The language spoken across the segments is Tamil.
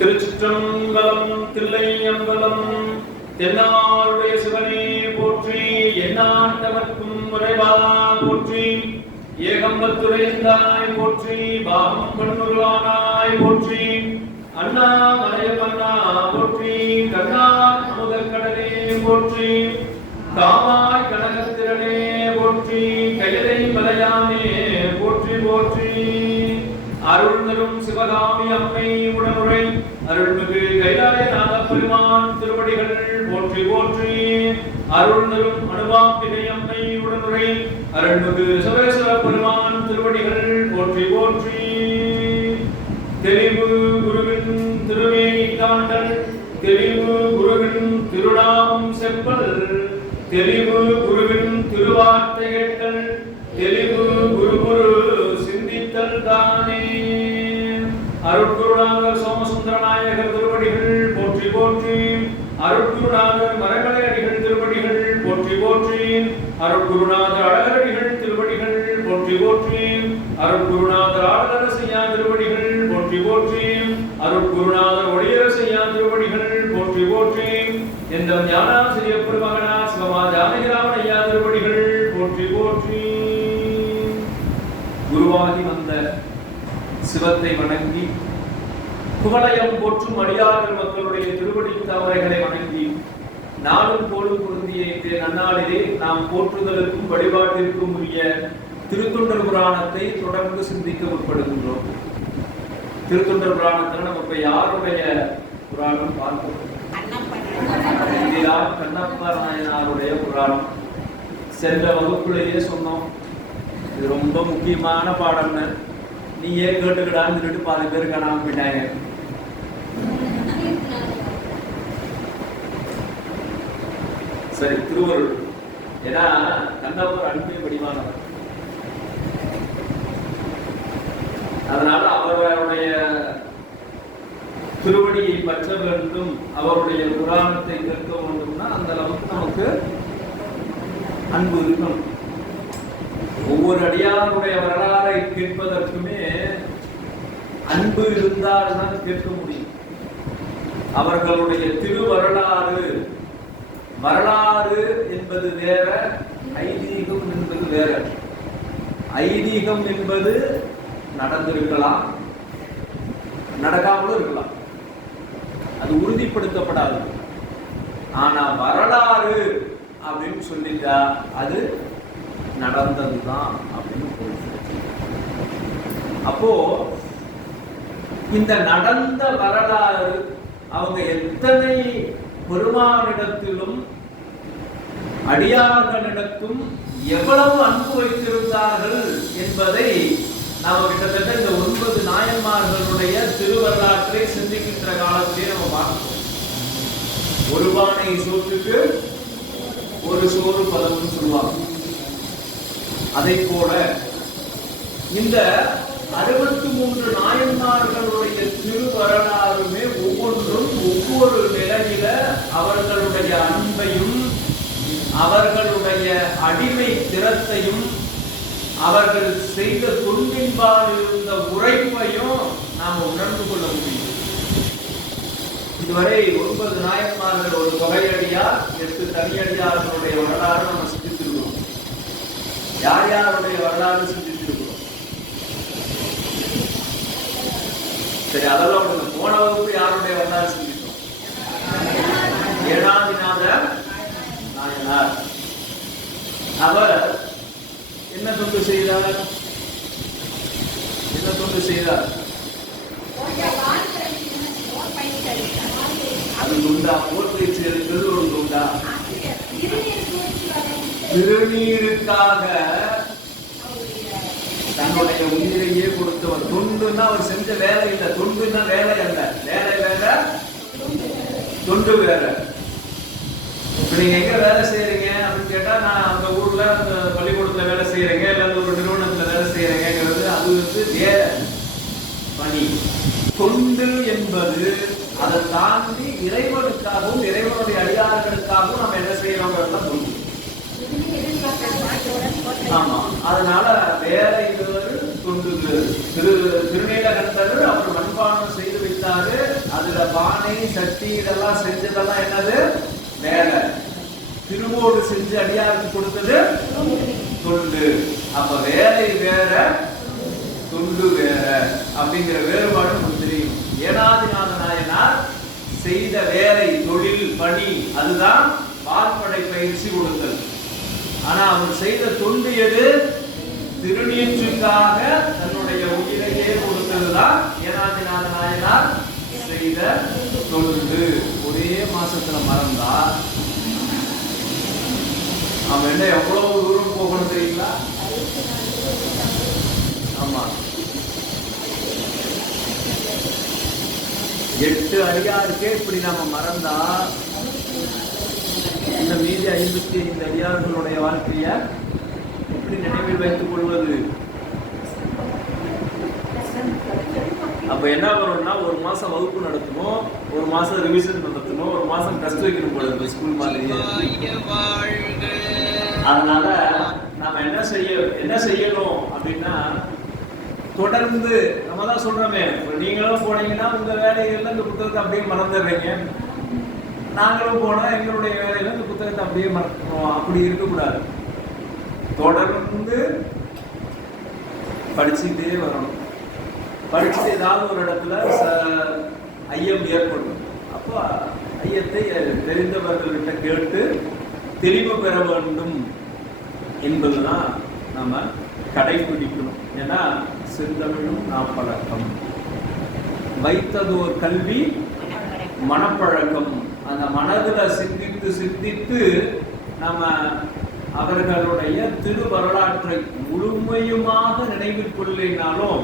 திருச்சிற்றம்பலம் தில்லையம்பலம் தென்னாருடைய சிவனே போற்றி எந்நாட்டவர்க்கும் முறைவா போற்றி ஏகம்பத்துரைந்தாய் போற்றி பாகம் பண்ணுருவானாய் போற்றி அண்ணாமலையப்பண்ணா போற்றி கண்ணார் அமுதக் கடலே போற்றி காமாய் கனகத்திரனே போற்றி கையலை மலையானே போற்றி போற்றி அருள்தரும் சிவகாமி அம்மை உடனுரை அருள்மிகு கைலாயநாத பெருமான் திருவடிகள் போற்றி போற்றி அருள்தரும் அனுபாம்பிகை அம்மை உடனுரை அருள்மிகு சவேஸ்வர பெருமான் திருவடிகள் போற்றி போற்றி தெளிவு குருவின் திருமேனி காண்டல் தெளிவு குருவின் திருநாமம் செப்பல் தெளிவு குருவின் திருவார்த்தை கேட்டல் தெளிவு குரு சிந்தித்தல் தானே. அருட்குருநாதர் சோமசுந்தர நாயகர் திருவடிகள் போற்றி போற்றி அருட்குருநாதர் மரமலை அடிகள் திருவடிகள் போற்றி போற்றி அருட்குருநாதர் அழகரடிகள் திருவடிகள் போற்றி போற்றி அருட்குருநாதர் ஆடலரசையா திருவடிகள் போற்றி போற்றி அருட்குருநாதர் ஒளியரசையா திருவடிகள் போற்றி போற்றி எந்த ஞானாசிரிய பெருமகனா சிவமா ஜானகிராமன் ஐயா திருவடிகள் போற்றி போற்றி. குருவாகி வந்த சிவத்தை வணங்கி குவலயம் போற்றும் அடியார்கள் மக்களுடைய திருவடி தாமரைகளை வணங்கி நாளும் போலும் பொருந்திய இன்றைய நன்னாளிலே நாம் போற்றுதலுக்கும் வழிபாட்டிற்கும் உரிய திருத்தொண்டர் புராணத்தை தொடர்ந்து சிந்திக்க முற்படுகின்றோம். திருத்தொண்டர் புராணத்தில் நம்ம இப்ப யாருடைய புராணம் பார்க்கிறோம்? கண்ணப்ப நாயனாருடைய புராணம். சென்ற வகுப்புலேயே சொன்னோம், இது ரொம்ப முக்கியமான பாடம்னு. நீ ஏன் கேட்டுக்கிடான்னு சொல்லிட்டு 10 பேர் காணாம போயிட்டாங்க. சரி, திருவருள். ஏன்னா கண்ணப்பர் அன்பே வடிவானவர். அதனால அவருடைய திருவடியை பற்ற வேண்டும், அவருடைய புராணத்தை கேட்க வேண்டும்னா அந்த அளவுக்கு நமக்கு அன்பு இருக்கணும். ஒவ்வொரு அடியாருடைய வரலாறை கேட்பதற்குமே அன்பு இருந்தால்தான் கேட்க முடியும். அவர்களுடைய திருவரலாறு, வரலாறு என்பது வேற, ஐதீகம் என்பது வேற. ஐதீகம் என்பது நடந்திருக்கலாம், நடக்காமலும் இருக்கலாம், அது உறுதிப்படுத்தப்படாது. ஆனா வரலாறு அப்படின்னு சொல்லிட்டா அது நடந்ததுதான் அப்படின்னு போயிடுச்சு. அப்போ இந்த நடந்த வரலாறு அவங்க எத்தனை பெருமானிடத்திலும் அடியார்களிடத்தும் எவ்வளவு அன்பு வைத்திருந்தார்கள் என்பதை நாம் கிட்டத்தட்ட இந்த 9 நாயன்மார்களுடைய திருவரலாற்றை சிந்திக்கின்ற காலத்திலே நம்ம பார்க்கிறோம். ஒரு பானை சோற்றுக்கு ஒரு சோறு பதம்னு சொல்லுவாங்க. அதை போல இந்த 63 நாயன்மார்களுடைய திருவரலாறுமே ஒவ்வொன்றும் ஒவ்வொரு நிலையில அவர்களுடைய அன்பையும் அவர்களுடைய அடிமை திறத்தையும் அவர்கள் செய்த தொண்டின்பால் இருந்த உரைப்பையும் நாம் உணர்ந்து கொள்ள முடியும். இதுவரை 9 நாயன்மார்கள், ஒரு தொகையடியார், 8 தனியடியார்களுடைய வரலாறு நம்ம சிந்தித்திருக்கிறோம். யார் யாருடைய வரலாறு சிந்தித்திருக்கிறோம்? சரி, அதெல்லாம் போன வகுப்பு யாருடைய வரலாறு சிந்தித்தோம்? ஏனாதிநாத நாயனார். அவர் என்ன தொண்டு செய்தார்? என்ன தொண்டு செய்தார்? அது துண்டா? போர் பயிற்சி எடுக்கிறது ஒரு துண்டா? திருநீருக்காக தன்னுடைய உயிரையே கொடுத்தவர். தொண்டுன்னா அவர் செஞ்ச வேலை இல்லை, தொண்டுன்னா வேலை அல்ல. வேலை வேற, தொண்டு வேற. இப்ப நீங்க எங்க வேலை செய்யறீங்க அப்படின்னு கேட்டா, நான் அந்த ஊர்ல அந்த பள்ளிக்கூடத்துல வேலை செய்யறேங்க, இல்ல அந்த ஒரு நிறுவனத்துல வேலை செய்யறேங்கிறது அது வேற பணி. தொண்டு என்பது அதை தாண்டி இறைவனுக்காகவும் இறைவனுடைய அடியார்களுக்காகவும் நம்ம என்ன செய்யறோங்கிறது தான் தொண்டு. ஆமா, அதனால வேற இது தொண்டு. திருநீலகண்டர் அவர் மண்பானம் செய்து வைத்தாரு. அதுல பானை சட்டி இதெல்லாம் செஞ்சதெல்லாம் என்னது? வேலை. திருவோடு செஞ்சு அடியாருக்கு கொடுத்தது தொண்டு. அப்ப வேலை வேற, தொண்டு வேற அப்படிங்கிற வேறுபாடு நமக்கு தெரியும். ஏனாதிநாத நாயனார் செய்த வேலை, தொழில், பணி அதுதான் வான்படை பயிற்சி கொடுத்தல். ஆனா அவர் செய்த தொண்டு எது? திருநீற்றுக்காக தன்னுடைய உயிரையே கொடுத்ததுதான் ஏனாதிநாத நாயனார் செய்த தொண்டு. ஒரே மாசத்துல மறந்தா அவன் என்ன எவ்வளவு தூரம் போகணும் தெரியுங்களா? ஆமா, 8 அடியாருக்கே இப்படி நாம மறந்தா இந்த மீதி 55 அடியார்களுடைய வாழ்க்கைய எப்படி நினைவில் வைத்துக் கொள்வது? அப்ப என்ன பண்ணணும்னா, ஒரு மாசம் வகுப்பு நடத்தணும், ஒரு மாசம் ரிவிஷன் நடத்தணும், ஒரு மாசம் டெஸ்ட் வைக்கணும் போல ஸ்கூல் மாதிரியே. அதனால நாம என்ன செய்யணும் அப்படின்னா, தொடர்ந்து நம்ம தான் சொல்றோமே, நீங்களும் போனீங்கன்னா உங்க வேலைகள்ல இந்த புத்தகத்தை அப்படியே மறந்துடுறீங்க, நாங்களும் போனா எங்களுடைய வேலையில இந்த புத்தகத்தை அப்படியே மறக்கணும். அப்படி இருக்கக்கூடாது. தொடர்ந்து படிச்சுட்டே வரணும். படிச்சுட்டு ஏதாவது ஒரு இடத்துல ஐயம் ஏற்படும். அப்போ ஐயத்தை தெரிந்தவர்கள்கிட்ட கேட்டு தெளிவு பெற வேண்டும் என்பதுதான் நாம கடைபிடிக்கணும். ஏன்னா செந்தமிழும் நாப்பழக்கம், வைத்ததோர் கல்வி மனப்பழக்கம். அந்த மனதுல சிந்தித்து சிந்தித்து நம்ம அவர்களுடைய திரு வரலாற்றை முழுமையுமாக நினைவில் கொள்ளினாலும்,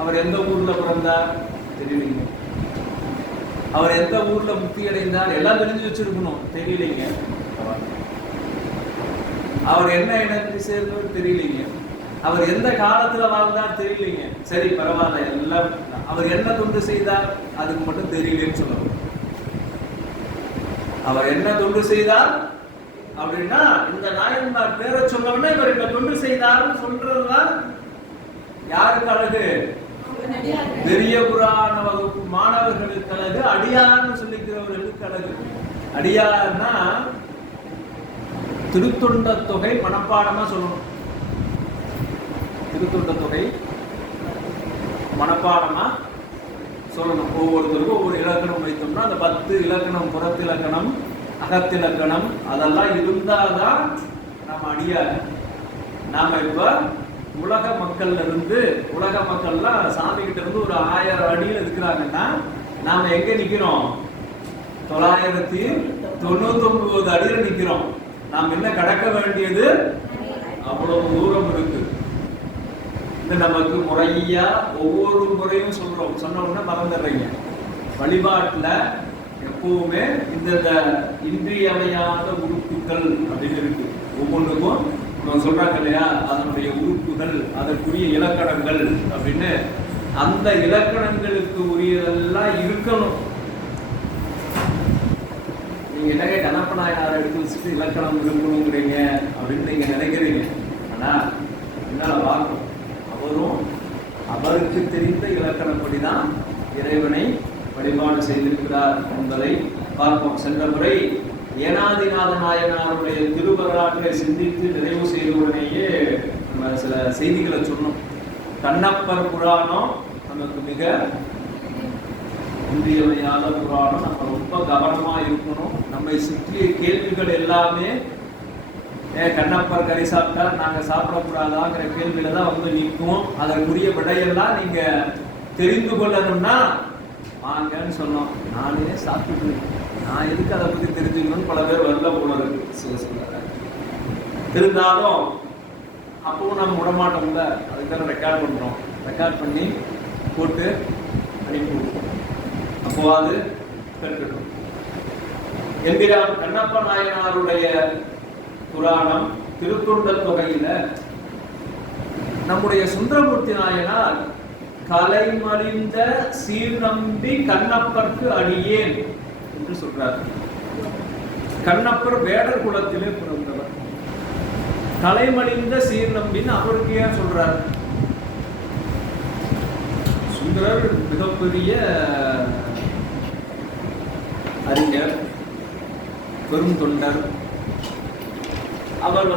அவர் எந்த ஊர்ல பிறந்தார் தெரியலைங்க, அவர் எந்த ஊர்ல முக்தி அடைந்தார் எல்லாம் தெரிஞ்சு வச்சிருக்கணும், தெரியலைங்க. அவர் என்ன இனத்தை சேர்ந்தவர் தெரியலைங்க, அவர் எந்த காலத்துல வாழ்ந்தார் தெரியலைங்க. சரி பரவாயில்ல, எல்லாம் அவர் என்ன தொண்டு செய்தார் அதுக்கு மட்டும் தெரியலன்னு சொல்லணும். அவர் என்ன தொண்டு செய்தார் அப்படின்னா, இந்த நாயன்மார் பேரை சொல்லணும்னா இவர் இந்த தொண்டு செய்தார்னு சொல்றதுதான் யாருக்கு அழகு? பெரிய புராண வகுப்பு மாணவர்களுக்கு அழகு, அடியார்னு சொல்லிக்கிறவர்களுக்கு அழகு. அடியார்னா திருத்தொண்ட தொகை மனப்பாடமா சொல்லணும். திருத்தொண்ட தொகை மனப்பாடமா சொல்லணும். ஒவ்வொருத்தருக்கும் ஒவ்வொரு இலக்கணம் வைத்தோம்னா அந்த 10 இலக்கணம், புறத்திலக்கணம், அகத்திலக்கணம் அதெல்லாம் இருந்தாதான் நம்ம அடியார். நாம இப்ப உலக மக்கள்ல இருந்து, உலக மக்கள்லாம் சாமி கிட்ட இருந்து ஒரு 1000 அடியில் இருக்கிறாங்கன்னா நாம எங்க நிக்கிறோம்? 999 அடியில் நிக்கிறோம். நாம் என்ன கடக்க வேண்டியது அவ்வளவு தூரம் இருக்கு. இது நமக்கு முறையா ஒவ்வொரு முறையும் சொல்றோம், சொன்ன உடனே மறந்துடுறீங்க. வழிபாட்டுல எப்பவுமே இந்த இன்றியமையாத உறுப்புகள் அப்படின்னு இருக்கு. ஒவ்வொன்றுக்கும் சொல்றாங்க இல்லையா, அதனுடைய உறுப்புகள், அதற்குரிய இலக்கணங்கள் அப்படின்னு. அந்த இலக்கணங்களுக்கு உரியதெல்லாம் இருக்கணும். நீங்க என்னங்க கணப்ப நாயனாரை எடுத்து வச்சுட்டு இலக்கணம் இருக்கணுங்கிறீங்க அப்படின்னு நீங்க நினைக்கிறீங்க. ஆனா என்னால பார்க்கணும், அவரும் அவருக்கு தெரிந்த இலக்கணப்படிதான் இறைவனை வழிபாடு செய்திருக்கிறார் என்பதை பார்ப்போம். சென்ற முறை ஏனாதிநாத நாயனாருடைய திருவரலாற்றை சிந்தித்து நிறைவு செய்தவுடனேயே நம்ம சில செய்திகளை சொன்னோம். கண்ணப்பர் புராணம் நமக்கு மிக இன்றியமையாத புராணம். நம்ம ரொம்ப கவனமா இருக்கணும். நம்மை சுற்றிய கேள்விகள் எல்லாமே கண்ணப்பர் கறி சாப்பிட்டார் நாங்க சாப்பிடக்கூடாதாங்கிற கேள்வியில தான் வந்து நிற்கும். அதற்குரிய விடையெல்லாம் நீங்க தெரிந்து கொள்ளணும்னா வாங்கன்னு சொன்னோம். நானே சாப்பிட்டு நான் எதுக்கு அதை பத்தி தெரிஞ்சுக்கணும்னு பல பேர் வரல போல இருக்கு. இருந்தாலும் அப்பவும் நம்ம விடமாட்டோம்ல, அதுக்கு ரெக்கார்ட் பண்றோம். ரெக்கார்ட் பண்ணி போட்டு அனுப்பி அப்போவாது கேட்கட்டும். என்கிறார் கண்ணப்ப நாயனாருடைய புராணம் திருத்தொண்ட தொகையில நம்முடைய சுந்தரமூர்த்தி நாயனார் கலைமலிந்த சீர்நம்பி கண்ணப்பருக்கு அடியேன் என்று சொல்றார். கண்ணப்பர் வேடர் குலத்திலே பிறந்தவர். கலைமலிந்த சீர்நம்பின்னு அவருக்கு ஏன் சொல்றார்? சுந்தரர் மிகப்பெரிய அறிஞர், பெரும் தொண்டர். அவர்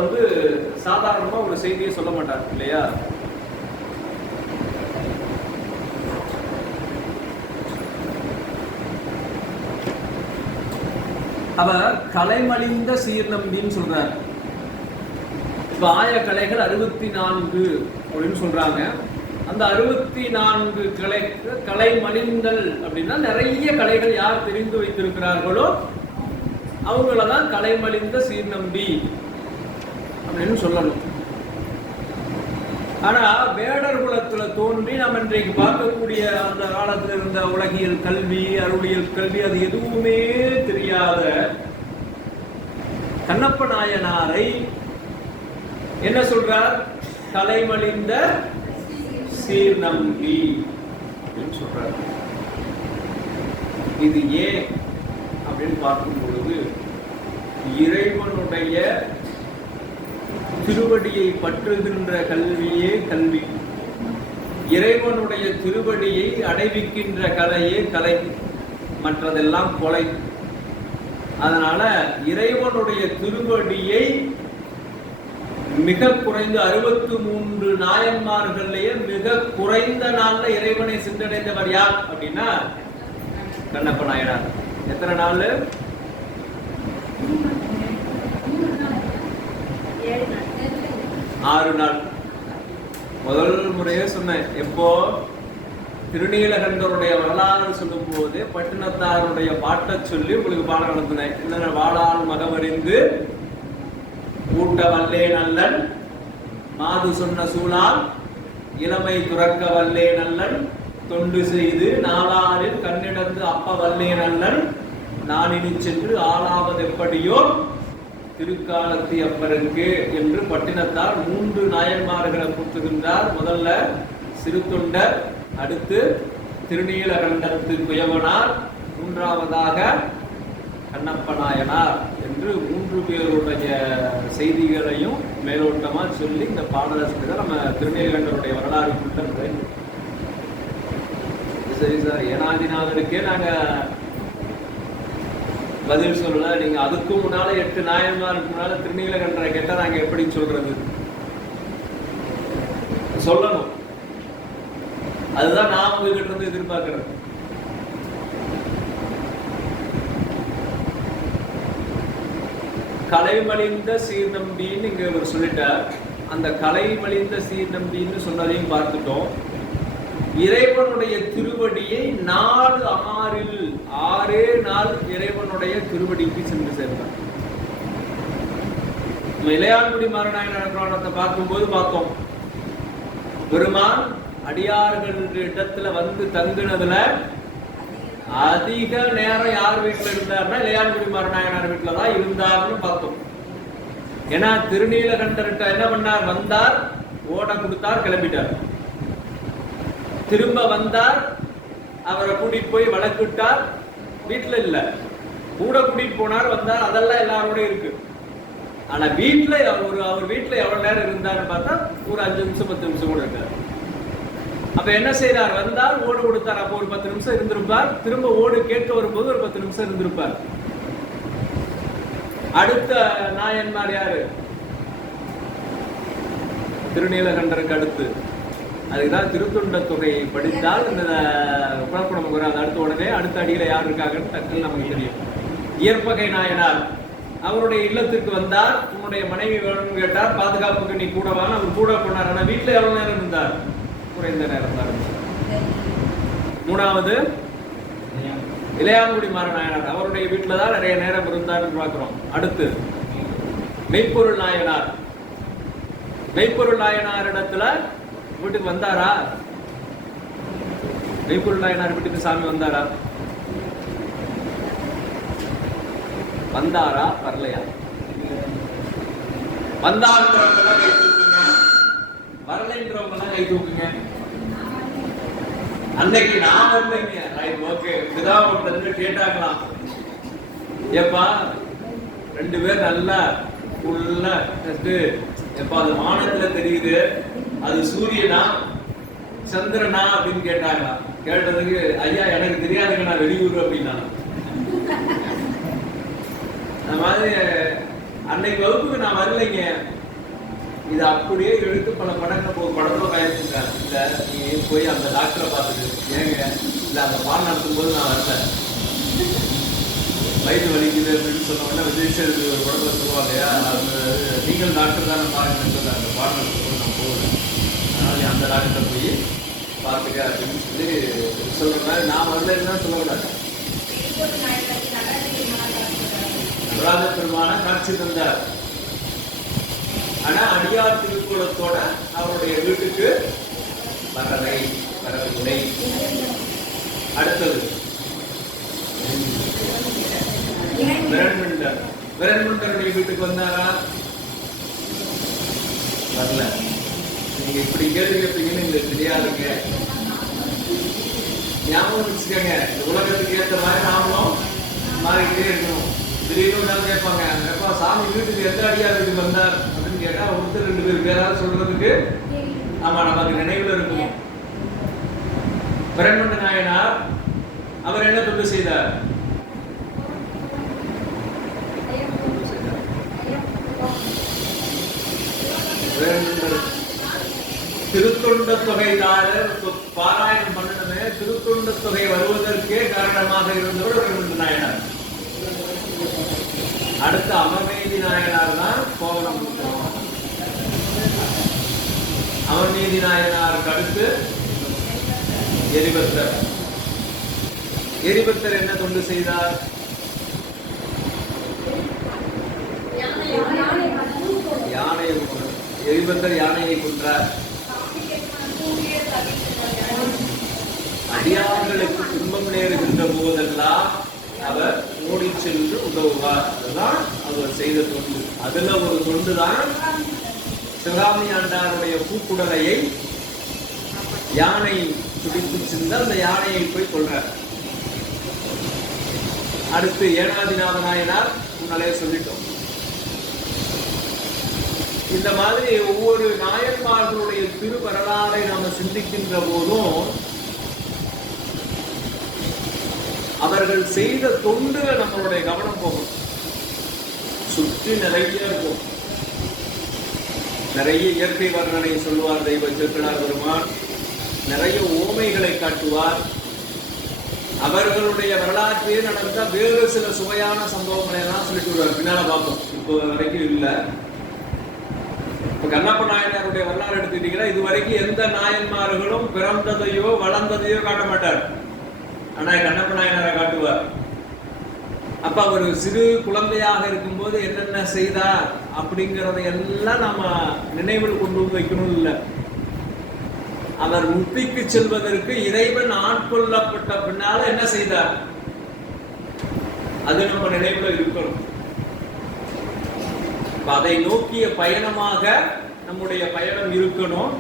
சாதாரணமா ஒரு செய்தியை சொல்ல மாட்டார் இல்லையா? அவர் கலைமலிந்த சீர்நம்பின்னு சொல்றார். இப்ப ஆய கலைகள் 64 அப்படின்னு சொல்றாங்க. அந்த 64 கலை மலிந்தல் அப்படின்னா நிறைய கலைகள் யார் தெரிந்து வைத்திருக்கிறார்களோ அவங்களதான் கலைமலிந்த சீர்நம்பி அப்படின்னு சொல்லணும். ஆனா வேடர் குலத்துல தோன்றி நாம் இன்றைக்கு பார்க்கக்கூடிய அந்த காலத்தில் இருந்த உலகியல் கல்வி, அருளியல் கல்வி, அது எதுவுமே தெரியாத கண்ணப்ப நாயனாரை என்ன சொல்றார்? கலைமலிந்த சீர்நம்பி அப்படின்னு சொல்றார். இது ஏன் அப்படின்னு பார்க்கும் பொழுது, இறைவனுடைய திருவடியை பற்றுகின்ற கல்வியே கல்வி, இறைவனுடைய திருவடியை அடைவிக்கின்ற கலையே கலை, மற்றதெல்லாம் கொலை. அதனால இறைவனுடைய திருவடியை மிக குறைந்த 63 நாயன்மார்கள்லயே மிக குறைந்த நாள்ல இறைவனை சென்றடைந்தவர் யார் அப்படின்னா கண்ணப்ப நாயனார். எத்தனை நாள்? 6 நாள். முதல் முறையே சொன்னேன். எப்போ? திருநீலகண்டருடைய வரலாறு சொல்லும் போது பட்டினத்தாருடைய பாட்டை சொல்லி உங்களுக்கு பாடம் நடத்தினேன். என்ன? வாழால் மகவறிந்து ஊட்ட வல்லே நல்லன், மாது சொன்ன சூழால் இளமை துறக்க வல்லே நல்லன், தொண்டு செய்து நாளாரில் கண்ணிடந்து அப்ப வல்லே நல்லன், நான் இனி சென்று ஆளாவது எப்படியோ திருக்காலத்தி அப்பருக்கு என்று பட்டினத்தார் 3 நாயன்மார்களை கூட்டுகின்றார். முதல்ல சிறுத்தொண்டர், அடுத்து திருநீலகண்டத்து குயவனார், 3ஆவதாக கண்ணப்ப நாயனார் என்று 3 பேருடைய செய்திகளையும் மேலோட்டமா சொல்லி இந்த பாடலாசிரியர் நம்ம திருநீலகண்டருடைய வரலாறு கூட்ட. சரி சார், ஏனாதிநாதருக்கே நாங்க பதில் சொல்லல, நீங்க அதுக்கும் முன்னால 8 நாயன்மாருக்கு முன்னால திருநீலகண்டரை கேட்டா நாங்க எப்படி சொல்றது? சொல்லணும். அதுதான் நான் உங்ககிட்ட இருந்து எதிர்பார்க்கிறேன். கலைமலிந்த சீர்நம்பின்னு இங்க இவர் சொல்லிட்டார். அந்த கலைமலிந்த சீர்நம்பின்னு சொன்னதையும் பார்த்துட்டோம். இறைவனுடைய திருவடியை 6 நாள் இறைவனுடைய திருவடிக்கு சென்று சேர்ந்தார். இளையான்குடி மாறநாயனார் புராணத்தை பார்க்கும்போது பார்த்தோம், பெருமான் அடியார்கள் இடத்துல தங்குனதுல அதிக நேரம் யார் வீட்டுல இருந்தார்னா இளையான்குடி மாறநாயனார் வீட்டுல தான் இருந்தார்னு பார்த்தோம். ஏன்னா திருநீலகண்டர்கிட்ட என்ன பண்ணார்? வந்தார், ஓட கொடுத்தார், கிளம்பிட்டார். திரும்ப வந்தார், அவரை கூட்டிட்டு போய் வளர்க்கிட்டார், வீட்டுல இல்ல, கூட கூட்டிட்டு போனார், வந்தார், அதெல்லாம் எல்லாரோட இருக்கு. ஆனா வீட்டுல அவர் வீட்டுல எவ்வளவு நேரம் இருந்தாருன்னு பார்த்தா ஒரு 5 நிமிஷம் 10 நிமிஷம் கூட இருக்காரு. அப்ப என்ன செய்யறார்? வந்தார், ஓடு கொடுத்தார், அப்போ ஒரு 10 நிமிஷம் இருந்திருப்பார். திரும்ப ஓடு கேட்க வரும்போது ஒரு 10 நிமிஷம் இருந்திருப்பார். அடுத்த நாயன்மார் யாரு? திருநீலகண்டருக்கு அடுத்து. அதுதான் திருத்தொண்ட தொகையை படித்தால் இந்த குழப்பம் வராது. அடுத்த உடனே அடுத்த அடியில யார் இருக்காங்கன்னு டக்குன்னு நமக்கு தெரியும். இயற்பகை நாயனார் அவருடைய இல்லத்திற்கு வந்தார். உன்னுடைய மனைவி வேணும்னு கேட்டார். பாதுகாப்புக்கு நீ கூட வாங்க, அவர் கூட போனார். ஆனா வீட்டுல எவ்வளவு நேரம் இருந்தார்? குறைந்த நேரம் தான் இருந்தார். 3வது இளையான்குடி மாறநாயனார், அவருடைய வீட்டுல தான் நிறைய நேரம் இருந்தார்னு பார்க்கிறோம். அடுத்து மெய்ப்பொருள் நாயனார். மெய்ப்பொருள் நாயனார் இடத்துல வீட்டுக்கு வந்தாரா? மெய்ப்பொருள் நாயனார் வீட்டுக்கு சாமி வந்தாரா? வந்தாரா? வரலையா? வந்தாருன்றவங்க கை தூக்குங்க, வரலைன்றவங்க கை தூக்குங்க. அன்னைக்கு நான் வரலைங்க. Right, okay. பிதாவோட கேட்டாங்களாம், ஏப்பா 2 பேர் நல்லா ஃபுல்லா எப்ப அது வானத்துல தெரியுது, அது சூரியனா சந்திரனா அப்படின்னு கேட்டாங்களா? கேட்டதுக்கு ஐயா எனக்கு தெரியாதுங்க, நான் வெளியூர் அப்படின்னா அந்த மாதிரி அன்னைக்கு வகுப்புக்கு நான் வரலைங்க. இது அப்படியே எடுத்து பல படங்கள் ஒரு படத்துல பயந்துட்டார். இல்லை நீ போய் அந்த டாக்டரை பார்த்துட்டு ஏங்க இல்லை அந்த பாடம் நடத்தும் போது நான் வரல, வயிறு வலிக்குது அப்படின்னு சொன்ன உடனே விஜய் சேதுபதி ஒரு படத்துல சொல்லுவாங்க இல்லையா, அது நீங்கள் டாக்டர் தானே பாருங்கன்னு அந்த பாடம் நடத்தும் போது நான் போகல, அதனால நீ அந்த டாக்டரை போய் பார்த்துக்க அப்படின்னு சொல்லி சொல்ற மாதிரி நான் வரலன்னு தான் சொல்லக்கூடாது. நடராஜ பெருமான காட்சி தந்தார். ஆனா அடியார் திருக்குளத்தோட அவருடைய வீட்டுக்கு வரவில்லை. அடுத்தது விரண்முண்டருடைய வீட்டுக்கு வந்தாரா? வரல. நீங்க இப்படி கேள்வி கேட்பீங்கன்னு எங்களுக்கு தெரியாதுங்க. ஞாபகம் வச்சுக்கோங்க, இந்த உலகத்துக்கு ஏற்ற மாதிரி நாமளும் மாறிக்கிட்டே இருக்கணும். திடீர்னு கேட்பாங்க, எப்பா சாமி வீட்டுக்கு எந்த அடியார் வீட்டுக்கு வந்தார் அப்படின்னு கேட்டா ஒருத்தர் 2 பேர் பேராவது சொல்றதுக்கு ஆமா நமக்கு நினைவுல இருக்கும். விரண்முண்ட நாயனார் அவர் என்ன தொண்டு செய்தார்? திருத்தொண்ட தொகைதாரர் பாராயணம் பண்ணணுமே, திருத்தொண்ட தொகை வருவதற்கே காரணமாக இருந்தவர் விரண்முண்ட நாயனார். அடுத்த அமர்நீதி நாயனார் தான் கோவணம். அமர்நீதி நாயனாருக்கு அடுத்து எரிபக்தர். எரிபக்தர் என்ன தொண்டு செய்தார்? யானை. எரிபக்தர் யானையை கொன்றார். அடியார்களுக்கு துன்பம் நேருகின்ற போதெல்லாம் அவர் ஓடி சென்று உதவுவார். அதுதான் அவர் செய்த தொண்டு. அதுல ஒரு தொண்டு தான் சிவகாமி ஆண்டாருடைய பூக்குடலையை யானை துடித்து சென்று அந்த யானையை போய் கொள்றார். அடுத்து ஏனாதிநாத நாயனார் முன்னாலே சொல்லிட்டோம். இந்த மாதிரி ஒவ்வொரு நாயன்மார்களுடைய திரு வரலாறை நாம சிந்திக்கின்ற போதும் அவர்கள் செய்த தொண்டுல நம்மளுடைய கவனம் போகும். சுற்றி நிறைய இருக்கும். நிறைய இயற்கை வர்ணனை சொல்லுவார் தெய்வ திருக்கணார் பெருமான். நிறைய ஓமைகளை காட்டுவார். அவர்களுடைய வரலாற்றிலே நடந்த வேறு சில சுவையான சம்பவங்களை எல்லாம் சொல்லிட்டு வருவார். பின்னால பார்ப்போம், இப்போ வரைக்கும் இல்லை. இப்ப கண்ணப்ப நாயனாருடைய வரலாறு எடுத்துக்கிட்டீங்கன்னா இது வரைக்கும் எந்த நாயன்மார்களும் பிறந்ததையோ வளர்ந்ததையோ காட்ட மாட்டார். ஆனா கண்ணப்ப நாயனாரை காட்டுவார். அப்ப அவர் சிறு குழந்தையாக இருக்கும்போது என்னென்ன செய்தார் அப்படிங்கறத எல்லாம் நம்ம நினைவில் கொண்டு வைக்கணும். இல்லை, அவர் முக்திக்கு செல்வதற்கு இறைவன் ஆட்கொள்ளப்பட்ட பின்னால என்ன செய்தார் அது நம்ம நினைவுல இருக்கணும். அதை நோக்கிய பயணமாக நம்முடைய பயணம் இருக்கணும்.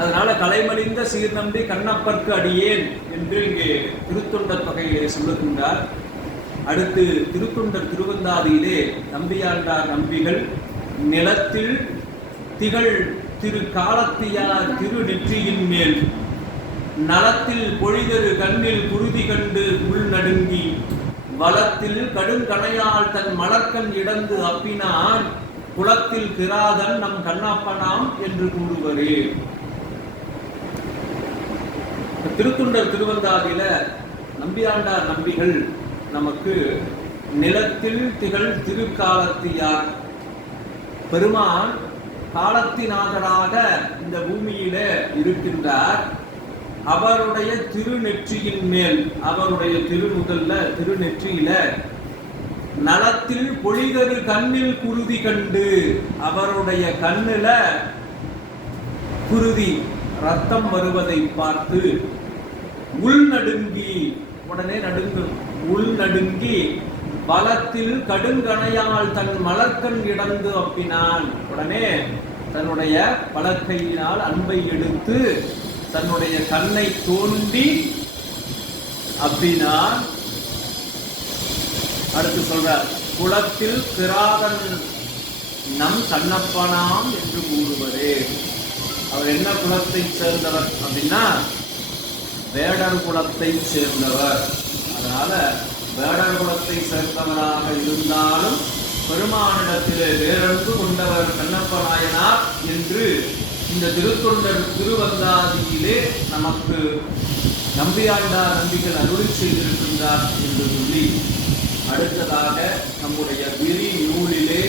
அதனால கலைமலிந்த சீர்நம்பி கண்ணப்பர்க்கு அடியேன் என்று இங்கே திருத்தொண்ட தொகையிலே சொல்லுகின்றார். அடுத்து திருத்தொண்டர் திருவந்தாதியிலே நம்பியாண்டார் நம்பிகள் நிலத்தில் திகழ் திரு காலத்தியார் திரு நெற்றியின் மேல் நலத்தில் பொழிதரு கண்ணில் குருதி கண்டு உள் நடுங்கி வளத்தில் கடுங்கணையால் தன் மலர்கண் இடந்து அப்பினான் குளத்தில் கிராதன் நம் கண்ணப்பனாம் என்று கூறுவரே. திருத்தொண்டர் திருவந்தாதியில நம்பியாண்டார் நம்பிகள் நமக்கு நிலத்தில் திகழ் திருக்காலத்தியார் பெருமான் காலத்தினாதராக இந்த பூமியில இருக்கின்றார். அவருடைய திருநெற்றியின் மேல், அவருடைய திருமுதல்ல திருநெற்றியில நலத்தில் பொழிதரு கண்ணில் குருதி கண்டு, அவருடைய கண்ணுல குருதி ரத்தம் வருவதை பார்த்து உள் நடுங்கி, உடனே நடுங்கும், உள் நடுங்கி பலத்தில் கடுங்கணையால் தன் மலர்கண் இடந்து அப்பினான். உடனே தன்னுடைய பலக்கையினால் அன்பை எடுத்து தன்னுடைய கண்ணை தோண்டி அப்பினான். அடுத்து சொல்றார், குளத்தில் கிராதன் நம் கண்ணப்பனாம் என்று கூறுவரே. அவர் என்ன குலத்தை சேர்ந்தவர் அப்படின்னா வேடர் குலத்தை சேர்ந்தவர். அதனால வேடர் குலத்தை சேர்ந்தவராக இருந்தாலும் பெருமானிடத்திலே வேறென்று கொண்டவர் கண்ணப்ப நாயனார் என்று இந்த திருத்தொண்டர் திருவந்தாதியிலே நமக்கு நம்பியாண்டார் நம்பிகள் அருளி செய்திருக்கின்றார் என்று சொல்லி அடுத்ததாக நம்முடைய விரி நூலிலே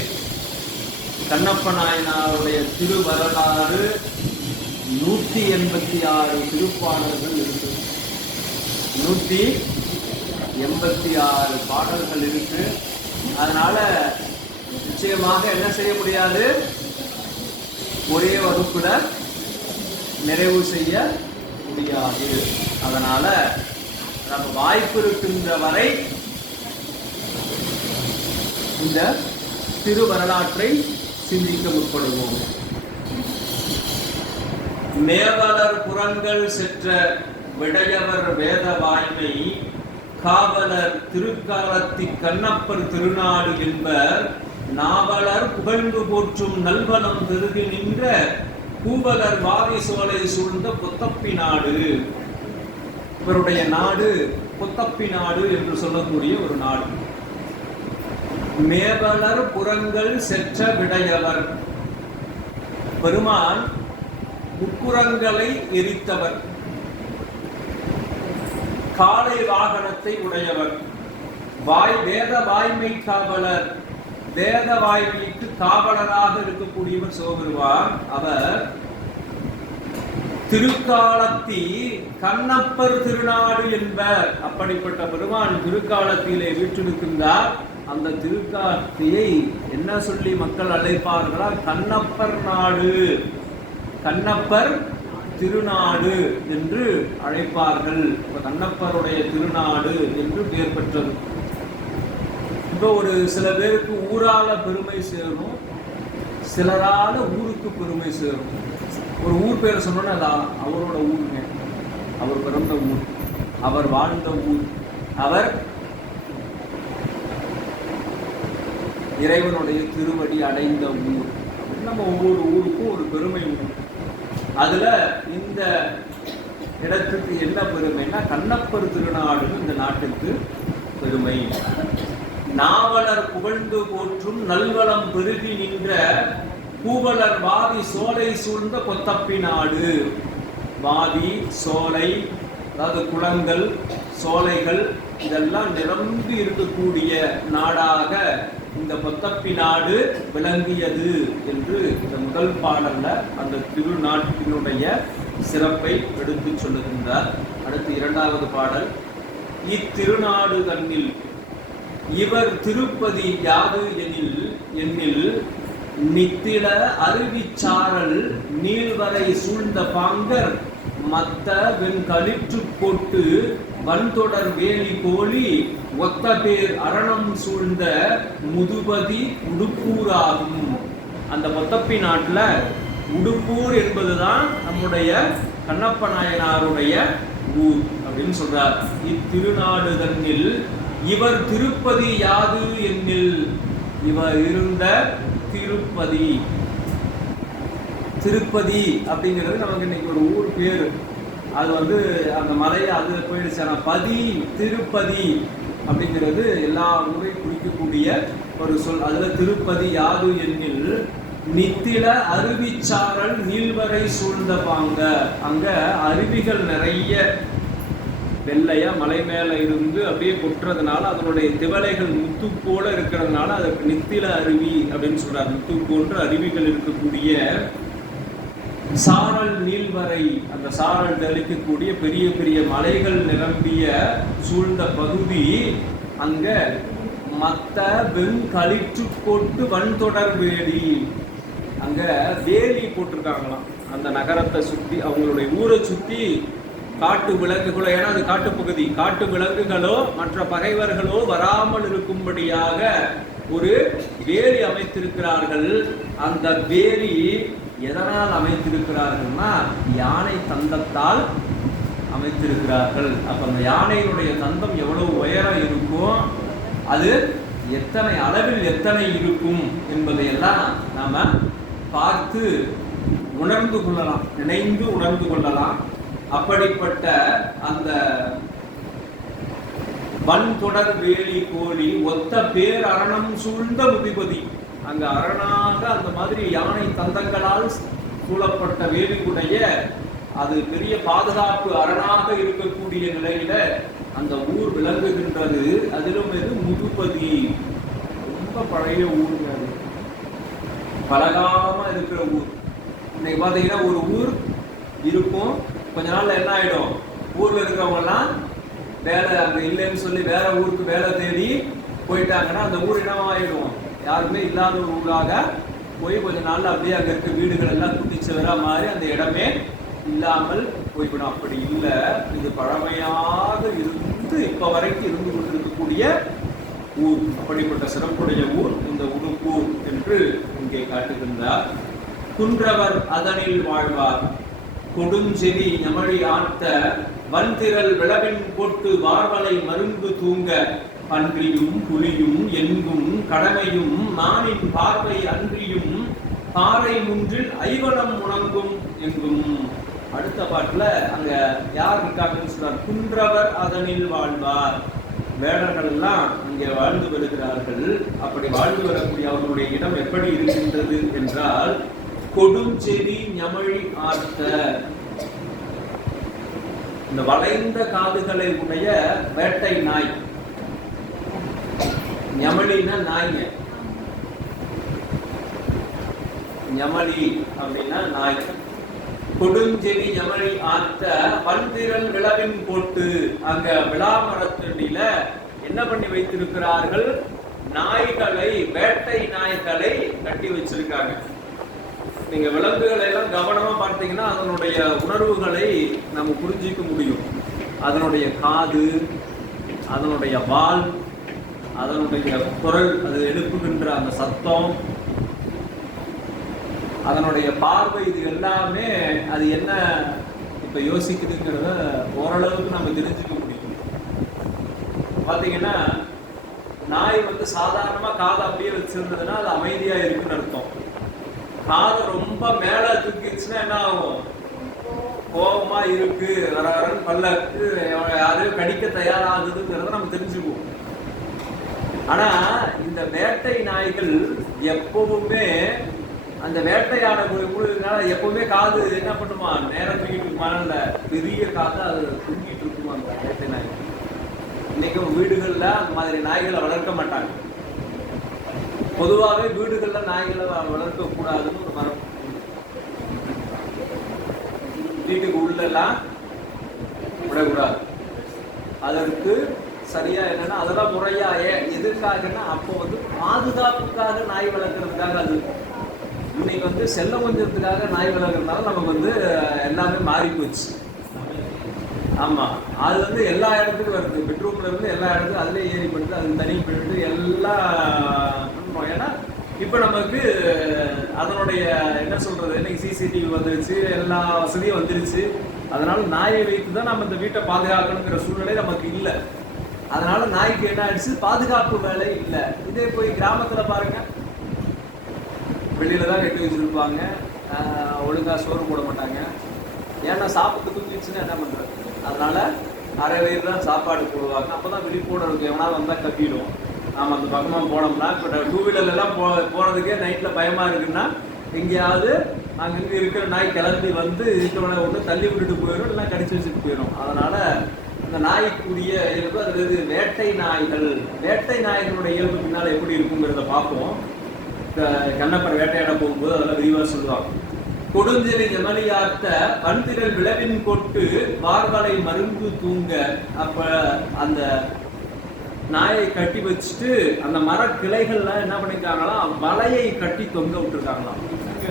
கண்ணப்ப நாயனாருடைய திருவரலாறு 186 திருப்பாடல்கள் இருக்கு. 186 பாடல்கள் இருக்கு. அதனால நிச்சயமாக என்ன செய்ய முடியாது, ஒரே வகுப்புல நிறைவு செய்ய முடியாது. அதனால நம்ம வாய்ப்பு இருக்கின்ற வரை இந்த திருவரலாற்றை சிந்திக்க முற்படுவோம். மேவலர் புறங்கள் செற்ற விடையவர் வேத வாய்மை காவலர் திருக்காலத்தி கண்ணப்பர் திருநாடு என்பர் நாவலர் புகழ்ந்து போற்றும் நல்வனம் பெருகி நின்ற பூவலர் வாரி சோலை சூழ்ந்த பொத்தப்பி நாடு. இவருடைய நாடு பொத்தப்பி நாடு என்று சொல்லக்கூடிய ஒரு நாடு. மேவலர் புறங்கள் செற்ற விடையவர், பெருமான் முப்புறங்களை எரித்தவர், காளை வாகனத்தை உடையவர், வேத வாய்மை காவலர், வேத வாய்மைக்கு காவலராக இருக்கக்கூடியவர் சிவபெருமான். அவர் திருக்காலத்தி கண்ணப்பர் திருநாடு என்பர். அப்படிப்பட்ட பெருமான் திருக்காலத்திலே வீற்றிருக்கின்றார். அந்த திருக்காலத்தியை என்ன சொல்லி மக்கள் அழைப்பார்களா? கண்ணப்பர் நாடு, கண்ணப்பர் திருநாடு என்று அழைப்பார்கள். கண்ணப்பருடைய திருநாடு என்று பெயர் பெற்றது. இப்போ ஒரு சில பேருக்கு ஊரால பெருமை சேரும், சிலரால ஊருக்கு பெருமை சேரும். ஒரு ஊர் பேரை சொன்னோன்னா அவரோட ஊருங்க, அவர் பிறந்த ஊர், அவர் வாழ்ந்த ஊர், அவர் இறைவனுடைய திருவடி அடைந்த ஊர். நம்ம ஒவ்வொரு ஊருக்கும் ஒரு பெருமை உண்டு. அதுல இந்த இடத்துக்கு என்ன பெருமைன்னா கண்ணப்பர் திருநாடுன்னு இந்த நாட்டுக்கு பெருமை. நாவலர் புகழ்ந்து போற்றும் நல்வளம் பெருகி நின்ற பூவலர் வாதி சோலை சூழ்ந்த பொத்தப்பி நாடு. வாதி சோலை, அதாவது குளங்கள் சோலைகள் இதெல்லாம் நிரம்பி இருக்கக்கூடிய நாடாக இந்த பொத்தப்பி நாடு விளங்கியது என்று இந்த முதல் பாடல்ல அந்த திருநாட்டினுடைய சிறப்பை எடுத்து சொல்லுகின்றார். அடுத்து இரண்டாவது பாடல், இத்திருநாடு தன்னில் இவர் திருப்பதி யாது எனில் நித்தில அருவிச்சாரல் நீள்வரை சூழ்ந்த பாங்கர் மத்த வெண்களிற்று போட்டு வன்தொடர் வேலி கோழி ஒத்த பேர் அரணம் சூழ்ந்த முதுபதி உடுப்பூராகும். அந்த பொத்தப்பி நாட்டுல உடுப்பூர் என்பதுதான் நம்முடைய கண்ணப்ப நாயனாருடைய ஊர் அப்படின்னு சொல்றார். இத்திருநாடு தன்னில் இவர் திருப்பதி யாது என்னில், இவர் இருந்த திருப்பதி. திருப்பதி அப்படிங்கிறது நமக்கு இன்னைக்கு ஒரு ஊர் பேரு. அது அந்த மலையை அது போயிடுச்சு. ஆனால் திருப்பதி அப்படிங்கிறது எல்லா ஊரையும் குறிக்கக்கூடிய ஒரு சொல். அதுல திருப்பதி யாது என்னில் நித்தில அருவிச்சாரல் நீள்வரை சூழ்ந்த பாங்க. அங்க அருவிகள் நிறைய வெள்ளையா மலை மேல இருந்து அப்படியே கொட்டுறதுனால அதனுடைய திவலைகள் முத்து போல இருக்கிறதுனால அதுக்கு நித்தில அருவி அப்படின்னு சொல்றாரு. முத்து போன்ற அருவிகள் இருக்கக்கூடிய சாரல் நீள்வரை, அந்த சாரல் தெளிக்கக்கூடிய பெரிய பெரிய மலைகள் நிரம்பிய சூழ்ந்த பகுதி. அங்க மத்த வெண்களிற்று போட்டு வன்தொடர் வேலி, அங்க வேலி போட்டிருக்காங்களாம். அந்த நகரத்தை சுத்தி, அவங்களுடைய ஊரை சுத்தி காட்டு விலங்குகளோ, ஏன்னா அது காட்டு பகுதி, காட்டு விலங்குகளோ மற்ற பகைவர்களோ வராமல் இருக்கும்படியாக ஒரு வேலி அமைத்திருக்கிறார்கள். அந்த வேலி எதனால் அமைத்திருக்கிறார்கள்னா யானை தந்தத்தால் அமைத்திருக்கிறார்கள். அப்ப அந்த யானையினுடைய தந்தம் எவ்வளவு உயரம் இருக்கும், அது எத்தனை அளவில் எத்தனை இருக்கும் என்பதையெல்லாம் நாம பார்த்து உணர்ந்து கொள்ளலாம், நினைந்து உணர்ந்து கொள்ளலாம். அப்படிப்பட்ட அந்த வன் தொடர் வேலி கோழி ஒத்த பேர் அரணம் சூழ்ந்த முதிபதி. அங்க அரணாக அந்த மாதிரி யானை தந்தங்களால் சூழப்பட்ட வேலிக்குடைய அது பெரிய பாதுகாப்பு அரணாக இருக்கக்கூடிய நிலையில அந்த ஊர் விளங்குகின்றது. அதிலும் இது முதுபதி, ரொம்ப பழைய ஊருங்க, அது பலகாலமா இருக்கிற ஊர். இன்னைக்கு பாத்தீங்கன்னா ஒரு ஊர் இருக்கும், கொஞ்ச நாள்ல என்ன ஆயிடும், ஊர்ல இருக்கிறவங்க எல்லாம் வேலை அங்க இல்லைன்னு சொல்லி வேற ஊருக்கு வேலை தேடி போயிட்டாங்கன்னா அந்த ஊர் என்னவாயிடும், யாருமே இல்லாத ஒரு ஊராக போய் கொஞ்ச நாள்ல அப்படியே அங்க இருக்க வீடுகள் எல்லாம் குட்டிச்சவரா மாறி அந்த இடமே இல்லாமல் போய்விடும். அப்படி இல்லை, இது பழமையாக இருந்து இப்ப வரைக்கும் இருந்து கொண்டிருக்கக்கூடிய ஊர். அப்படிப்பட்ட சிறப்புடைய ஊர் இந்த உடுப்பூர் என்று இங்கே காட்டுகின்றார். குன்றவர் அதனில் வாழ்வார், கொடுஞ்செவி ஞமழி ஆர்த்த வன்திரல் விளவின் போட்டு வார்வலை மருங்கு தூங்க, பன்றியும் புலியும் எங்கும் கடமையும் நானின் பார்வை அன்றியும் பாறை முன்றில் ஐவனம் முணங்கும் எங்கும். அடுத்த பாட்டுல அங்க யார் இருக்காங்கன்னு சொல்றார், குன்றவர் அதனில் வாழ்வார், வேடர்கள் எல்லாம் அங்கே வாழ்ந்து வருகிறார்கள். அப்படி வாழ்ந்து வரக்கூடிய அவர்களுடைய இடம் எப்படி இருக்கின்றது என்றால், கொடுஞ்செவி ஞமழி ஆர்த்த, இந்த வளைந்த காதுகளை உடைய வேட்டை நாய். ஞமலின்னா நாய்ங்க, ஞமலி அப்படின்னா நாய். கொடுஞ்செவி ஞமலி ஆர்த்த வன்திரல் விளவின் போட்டு, அங்க விளாமரத்தடியில என்ன பண்ணி வைத்திருக்கிறார்கள், நாய்களை, வேட்டை நாய்களை கட்டி வச்சிருக்காங்க. நீங்க விலங்குகளை எல்லாம் கவனமா பார்த்தீங்கன்னா அதனுடைய உணர்வுகளை நம்ம புரிஞ்சிக்க முடியும். அதனுடைய காது, அதனுடைய வால், அதனுடைய குரல், அது எழுப்புகின்ற அந்த சத்தம், அதனுடைய பார்வை, இது எல்லாமே அது என்ன இப்ப யோசிக்குதுங்கிறத ஓரளவுக்கு நம்ம தெரிஞ்சுக்க முடியும். பாத்தீங்கன்னா நாய் சாதாரணமா காதை அப்படியே வச்சிருந்ததுன்னா அது அமைதியா இருக்குன்னு அர்த்தம். காதை ரொம்ப மேல தூக்கிடுச்சுன்னா என்ன ஆகும், கோபமா இருக்கு, வரன்னு பல்லக்கு, யாரையும் கடிக்க தயாராகுதுங்கிறத நம்ம தெரிஞ்சுக்குவோம். ஆனா இந்த வேட்டை நாய்கள் எப்பவுமே அந்த வேட்டையாட முழுதுனால எப்பவுமே காது என்ன பண்ணுமா, நேரம் தூக்கிட்டு இருக்குமானல, பெரிய காதை அது தூங்கிட்டு இருக்குமா அந்த வேட்டை நாய். இன்னைக்கும் வீடுகள்ல அந்த மாதிரி நாய்களை வளர்க்க மாட்டாங்க. பொதுவாகவே வீடுகள்ல நாய்களை வளர்க்க கூடாதுன்னு ஒரு மரபு. வீட்டுக்கு உள்ள எல்லாம் விடக்கூடாது. அதற்கு சரியா என்னன்னா அதெல்லாம் முறையா எதுக்காகன்னா அப்போ பாதுகாப்புக்காக நாய் வளர்க்கறதுக்காக. அது இன்னைக்கு செல்ல கொஞ்சத்துக்காக நாய் வளர்க்கறதுனால நமக்கு எல்லாமே மாறி போச்சு. ஆமா, அது எல்லா இடத்துக்கும் வருது, பெட்ரூம்ல இருந்து எல்லா இடத்துக்கும் அதுலயே ஏறி பண்ணுது, அது தனி பண்ணிட்டு எல்லாம் பண்ணுறோம். ஏன்னா இப்ப நமக்கு அதனுடைய என்ன சொல்றது, இன்னைக்கு சிசிடிவி வந்துருச்சு, எல்லா வசதியும் வந்துருச்சு. அதனால நாயை வைத்துதான் நம்ம இந்த வீட்டை பாதுகாக்கணுங்கிற சூழ்நிலை நமக்கு இல்லை. அதனால நாய்க்கு என்ன ஆயிடுச்சு, பாதுகாப்பு வேலை இல்லை. இதே போய் கிராமத்துல பாருங்க, வெளியில தான் கட்டி வச்சிருப்பாங்க, ஒழுங்கா சோறு போட மாட்டாங்க. ஏன்னா சாப்பிட்டு தூக்கிடுச்சுன்னா என்ன பண்றது, அதனால அரை வயிறு தான் சாப்பாடு போடுவாங்க. அப்பதான் விழிப்போட இருக்கும், எவனாலும் வந்தா கட்டிடும். நாம அந்த பக்கமா போனோம்னா, இப்போ டூ வீலர்ல எல்லாம் போறதுக்கே நைட்ல பயமா இருக்குன்னா எங்கேயாவது அங்கங்க இருக்கிற நாய் கிளம்பி இருக்கிறவனை ஒன்று தள்ளி விட்டுட்டு போயிடும், இல்லை கடிச்சு வச்சுட்டு போயிடும். அதனால இந்த நாய்க்குரிய இயல்பு, அது வேட்டை நாய்கள். வேட்டை நாய்களுடைய இயல்பு பின்னால எப்படி இருக்குங்கிறத பார்ப்போம். கண்ணப்பர் வேட்டையாட போகும்போது அதெல்லாம் விரிவா சொல்லுவாங்க. கொடுஞ்செவி ஞமலியார்த்த வன்திரல் விளவின் கொட்டு வார்வலை மருந்து தூங்க. அப்ப அந்த நாயை கட்டி வச்சுட்டு அந்த மர கிளைகள்லாம் என்ன பண்ணிருக்காங்களாம், வலையை கட்டி தொங்க விட்டுருக்காங்களாம்.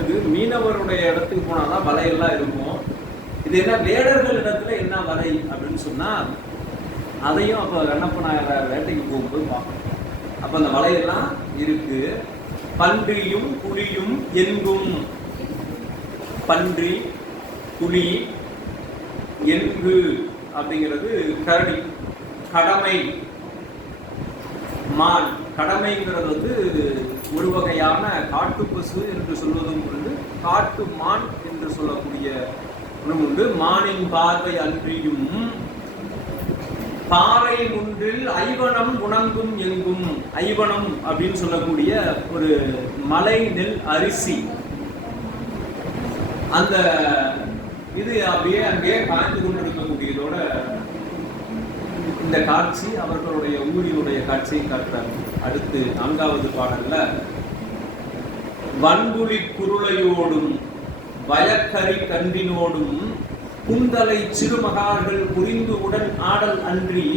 அது மீனவருடைய இடத்துக்கு போனாதான் வலையெல்லாம் இருக்கும். இது என்ன வேடர்கள் இடத்துல என்ன வலை அப்படின்னு சொன்னா, அதையும் அப்ப கண்ணப்ப நாயர் வேட்டைக்கு போகும்போது பார்க்கணும். அப்ப அந்த வலையெல்லாம் இருக்கு. பன்றியும் புலியும் எங்கும், பன்றி, புலி, எங்கு அப்படிங்கிறது கரடி, கடமை, மான். கடமைங்கிறது ஒரு வகையான காட்டு பசு என்று சொல்வதும் உண்டு, காட்டு மான் என்று சொல்லக்கூடிய ஒன்றும் உண்டு. மானின் பார்வை அன்றியும் பாறை முன்றில் ஐவனம் உணங்கும் எங்கும். ஐவனம் அப்படின்னு சொல்லக்கூடிய ஒரு மலை நெல் அரிசி, அந்த இது அப்படியே அங்கே காய்ந்து கொண்டிருக்கக்கூடியதோட இந்த காட்சி அவர்களுடைய ஊரினுடைய காட்சியை காட்டுறாங்க. அடுத்து 4வது பாடல்ல வன்புலி குருளையோடும் வயக்கறி கன்றினோடும் குந்தலை சிறுமகார்கள் புரிந்து உடன் ஆடல் அன்றி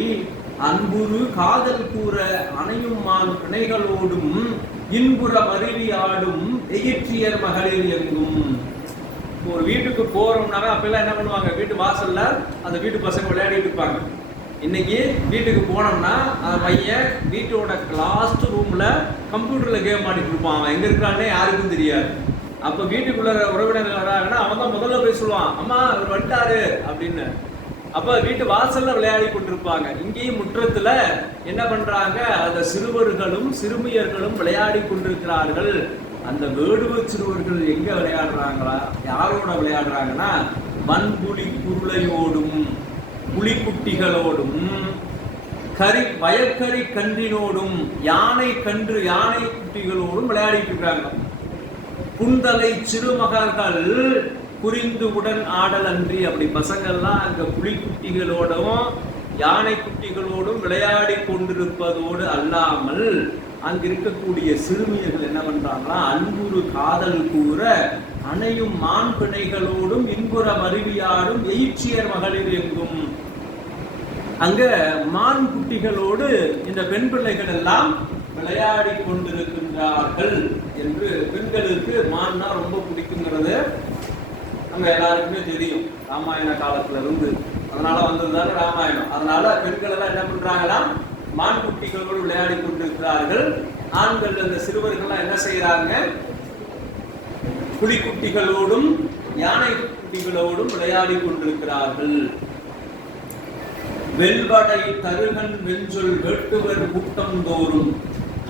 அன்புரு காதல் கூற அணையும் மான் பிணைகளோடும் இன்புற மருவி ஆடும் எயிற்றியர் மகளிர் எங்கும். ஒரு வீட்டுக்கு போறோம்னாவே அப்பெல்லாம் என்ன பண்ணுவாங்க, வீட்டு வாசல்ல அந்த வீட்டு பசங்க விளையாடிட்டு இருப்பாங்க. இன்னைக்கு வீட்டுக்கு போனோம்னா அந்த பையன் வீட்டோட லாஸ்ட் ரூம்ல கம்ப்யூட்டர்ல கேம் ஆடிட்டு இருப்பான். அவன் எங்க இருக்கிறானே யாருக்கும் தெரியாது. அப்ப வீட்டுக்குள்ள உறவினர்கள் வராங்கன்னா அவன் தான் முதல்ல போய் சொல்லுவான், அம்மா அவர் வந்துட்டாரு அப்படின்னு. அப்ப வீட்டு வாசல்ல விளையாடி கொண்டிருப்பாங்க. இங்கேயும் முற்றத்துல என்ன பண்றாங்க, அந்த சிறுவர்களும் சிறுமியர்களும் விளையாடி கொண்டிருக்கிறார்கள். அந்த வேடுவ சிறுவர்கள் எங்க விளையாடுறாங்களா, யாரோட விளையாடுறாங்கன்னா வன்புலி குருளையோடும் புலிக்குட்டிகளோடும் வயற்கறி கன்றினோடும் யானை குட்டிகளோடும் விளையாடிட்டு இருக்காங்க. குந்தலை சிறுமகர்கள் புரிந்து உடன் ஆடல் அன்றி. அப்படி பசங்கள்லாம் அங்க புலிக்குட்டிகளோடும் யானை குட்டிகளோடும் விளையாடி கொண்டிருப்பதோடு அல்லாமல் அங்க இருக்கக்கூடிய சிறுமியர்கள் என்ன பண்றாங்களா, அன்புரு காதல் கூற அணையும் மான் பிணைகளோடும் இன்புற மருவியாடும் எயிற்றியர் மகளிர் எங்கும். அங்க மான் குட்டிகளோடு இந்த பெண் பிள்ளைகள் எல்லாம் விளையாடி கொண்டிருக்கின்றார்கள் என்று. பெண்களுக்கு மான்னா ரொம்ப பிடிக்குங்கிறது நம்ம எல்லாருக்குமே தெரியும், ராமாயண காலத்துல இருந்து. அதனால வந்ததுதானே ராமாயணம். அதனால பெண்கள் எல்லாம் என்ன பண்றாங்களா, மான் குட்டிகளோடு விளையாடி கொண்டிருக்கிறார்கள். ஆண்கள் அந்த சிறுவர்கள் என்ன செய்யறாங்க, புலிக்குட்டிகளோடும் யானை குட்டிகளோடும் விளையாடி கொண்டிருக்கிறார்கள். வெல்வடை தருகன் வெஞ்சொல் வேட்டுவர் கூட்டம் தோறும்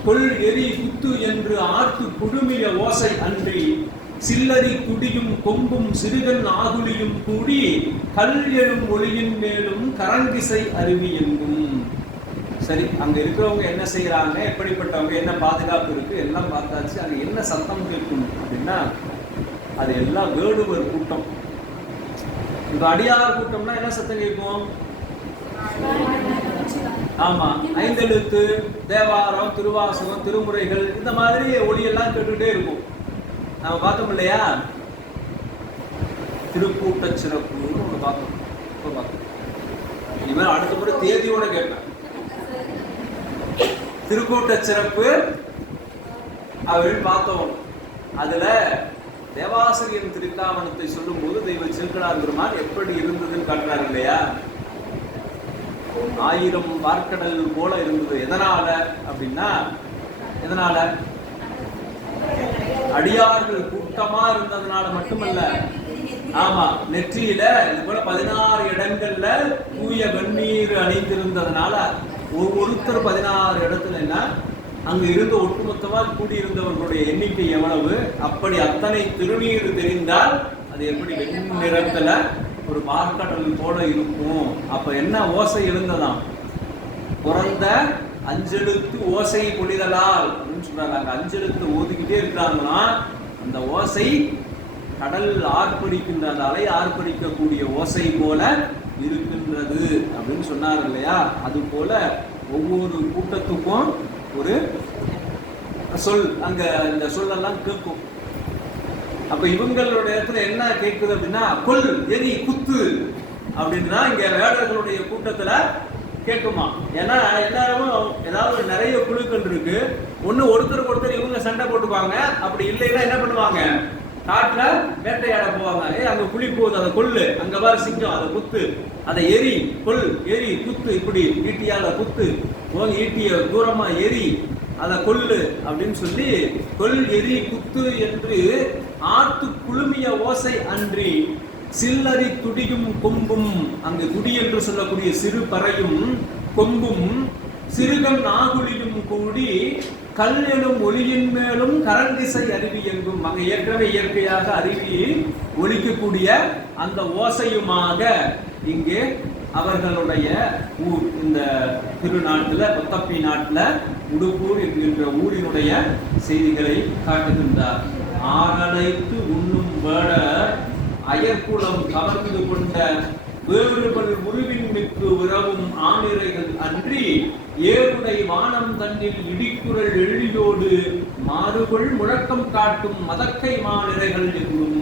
கொள் எரி குத்து என்று ஆர்த்து குடுமிய ஓசை அன்றி சில்லரி குடியும் கொம்பும் சிறுகன் ஆகுலியும் கூடி கல் எனும் ஒளியின் மேலும் கரங்கிசை அருவி எங்கும். சரி, அங்க இருக்கிறவங்க என்ன செய்யறாங்க, எப்படிப்பட்டவங்க, என்ன பாதுகாப்பு இருக்கு, எல்லாம் பார்த்தாச்சு. அங்க என்ன சத்தம் கேட்கும் அப்படின்னா அது எல்லாம் வேடுவர் கூட்டம். இப்ப அடியார் கூட்டம்னா என்ன சத்தம் கேட்கும், ஆமா, ஐந்தெழுத்து, தேவாரம், திருவாசகம், திருமுறைகள், இந்த மாதிரி ஒளியெல்லாம் கேட்டுட்டே இருக்கும். நாம பார்த்தோம் இல்லையா, திருக்கூட்ட சிறப்புன்னு ஒண்ணு பார்த்தோம். இனிமேல் அடுத்த முறை தேதியோட கேட்பேன். திருக்கூட்ட சிறப்பு அப்படின்னு பார்த்தோம். அதுல தேவாசிரியர் திருக்காவணத்தை சொல்லும் போது தெய்வ சிறுக்கலார் பெருமான் எப்படி இருந்ததுன்னு காட்டுறாரு இல்லையா. 1000 வார்க்கடல் போல இருந்தது. எதனால அப்படின்னா, எதனால அடியார்கள் கூட்டமா இருந்ததுனால மட்டுமல்ல, ஆமா, நெற்றியில இது போல 16 இடங்கள்ல தூய வெந்நீர் அணிந்திருந்ததுனால ஒவ்வொருத்தர் 16 இடத்துல என்ன அங்கு இருந்த ஒட்டுமொத்தமாக கூடியிருந்தவர்களுடைய எண்ணிக்கை எவ்வளவு, அப்படி அத்தனை திருநீர் தெரிந்தால் அது எப்படி வெண்ணிறத்துல ஒரு பார்க்கடல் போல இருக்கும். அப்ப என்ன ஓசை இருந்ததாம், பிறந்த அஞ்செழுத்து ஓசை பொழிதலால் அப்படின்னு சொல்றாங்க. அங்க அஞ்செழுத்து ஓதிக்கிட்டே இருக்கிறாங்கன்னா அந்த ஓசை கடல் ஆர்ப்பரிக்கின்ற, அந்த அலை ஆர்ப்பரிக்கக்கூடிய ஓசை போல இருக்கின்றது அப்படின்னு சொன்னார் இல்லையா. அது போல ஒவ்வொரு கூட்டத்துக்கும் ஒரு சொல், அங்க இந்த சொல்லெல்லாம் கேட்கும். அப்ப இவங்களோட இடத்துல என்ன கேட்குது அப்படின்னா, கொல் எரி குத்து அப்படின்னா இங்க வேடர்களுடைய கூட்டத்துல கேட்குமா. ஏன்னா எல்லாரும் ஏதாவது நிறைய குழுக்கள் இருக்கு, ஒண்ணு ஒருத்தருக்கு ஒருத்தர் இவங்க சண்டை போட்டுப்பாங்க. அப்படி இல்லைன்னா என்ன பண்ணுவாங்க, காட்டுல வேட்டையாட போவாங்க. அங்க புலி போகுது, அதை கொல்லு, அங்க வர சிங்கம், அதை குத்து, அதை எரி, கொல் எரி குத்து, இப்படி ஈட்டியால குத்து, ஈட்டிய தூரமா எரி, அதை கொல்லு அப்படின்னு சொல்லி கொல் எரி குத்து என்று ஆர்த்து குழுமிய ஓசை அன்றி சில்லரி துடியும் கொம்பும். அங்கு துடி என்று சொல்லக்கூடிய சிறு பறையும் கொம்பும் சிறுகன் நாகுலியும் கூடி கல் எனும் ஒளியின் மேலும் கரண்டிசை அருவி எங்கும். அங்கு ஏற்கனவே இயற்கையாக அருவி ஒலிக்கக்கூடிய அந்த ஓசையுமாக இங்கே அவர்களுடைய ஊர். இந்த திருநாட்டில் கொத்தப்பி நாட்டில் உடுப்பூர் என்கின்ற ஊரினுடைய செய்திகளை காட்டுகின்றார். ஆரழைத்து உண்ணும் வேடர் அயற்குளம் கவர்ந்து கொண்ட வேறுபல் உருவின் மிக்கு உறவும் ஆணிரைகள் அன்றி ஏறுடை வானம் தன்னில் இடிக்குறள் எழியோடு மாறுகொள் முழக்கம் காட்டும் மதக்கை மாநிறைகள் எங்கும்.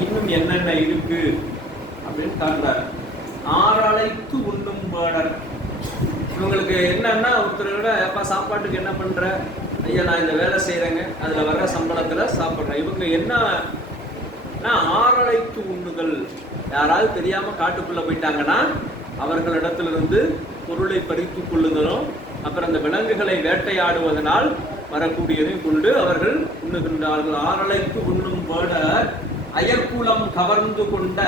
இன்னும் என்னென்ன இருக்கு அப்படின்னு காட்டுறார். ஆரழைத்து உண்ணும் வேடர். இவங்களுக்கு என்னன்னா, ஒருத்தரோட அப்பா சாப்பாட்டுக்கு என்ன பண்ற, ஐயா நான் இந்த வேலை செய்யறேங்க, அதுல வர்ற சம்பளத்துல சாப்பிட்றேன். இவங்க என்ன ஆரழைத்து உண்ணுதல். யாராவது தெரியாம காட்டுக்குள்ள போயிட்டாங்கன்னா அவர்களிடத்திலிருந்து பொருளை பறித்துக் கொள்ளுதலும், அப்புறம் அந்த விலங்குகளை வேட்டையாடுவதனால் வரக்கூடியதை கொண்டு அவர்கள் உண்ணுகின்றார்கள். ஆரழைத்து உண்ணும் வேடர் அயற்குளம் கவர்ந்து கொண்ட